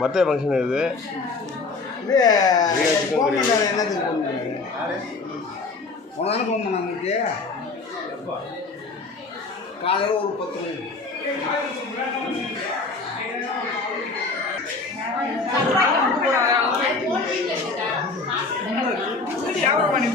Birthday function இது என்னத்துக்கு உனக்கு ஃபோன் பண்ணாங்க காலையில் ஒரு 10 மணி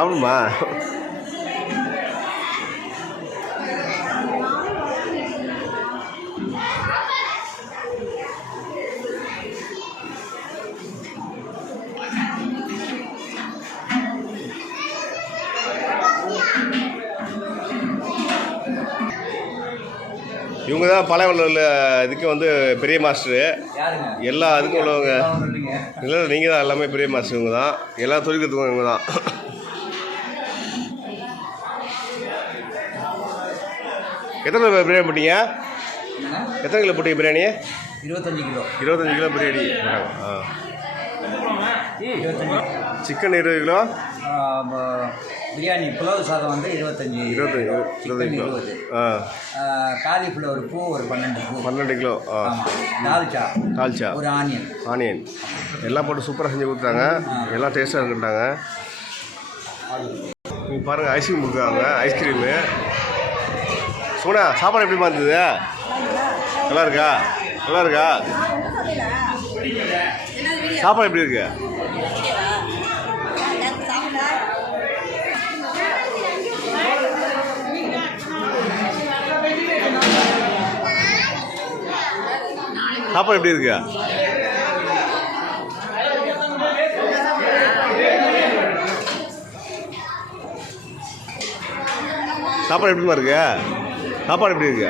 ஆமாம்மா இவங்க தான் பழைய இதுக்கு வந்து பெரிய மாஸ்டரு எல்லா இதுக்கும் உள்ளவங்க இல்லை நீங்கள் தான் எல்லாமே பெரிய மாஸ்டர் இவங்க தான் எல்லா தொழில்கத்துக்கும் இவங்க தான் எத்தனை கிலோ பிரியாணி போட்டீங்க எத்தனை கிலோ போட்டீங்க பிரியாணி 25 கிலோ பிரியாணி ஆ சிக்கன் 20 கிலோ பிரியாணி புலவு சாதம் வந்து 25 கிலோ காலிஃப்ளவர் பூ ஒரு 12 கிலோ தால்ச்சா ஒரு ஆனியன் எல்லாம் போட்டு சூப்பராக செஞ்சு கொடுத்தாங்க எல்லாம் டேஸ்ட்டாக இருக்குட்டாங்க. நீங்கள் பாருங்கள் ஐஸ்கிரீம் கொடுக்குறாங்க ஐஸ்கிரீமு. சோனா சாப்பாடு எப்படி இருந்தது? நல்லா இருக்கா சாப்பாடு எப்படி இருக்கு? சாப்பாடு எப்படி இருக்கு? சாப்பாடு எப்படிமா இருக்கு? சாப்பாடு எப்படி இருக்கு?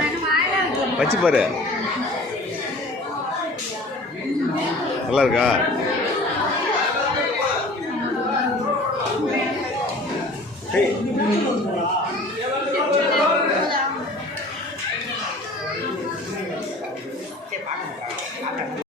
வச்சு பாரு. நல்லா இருக்கா? Hey.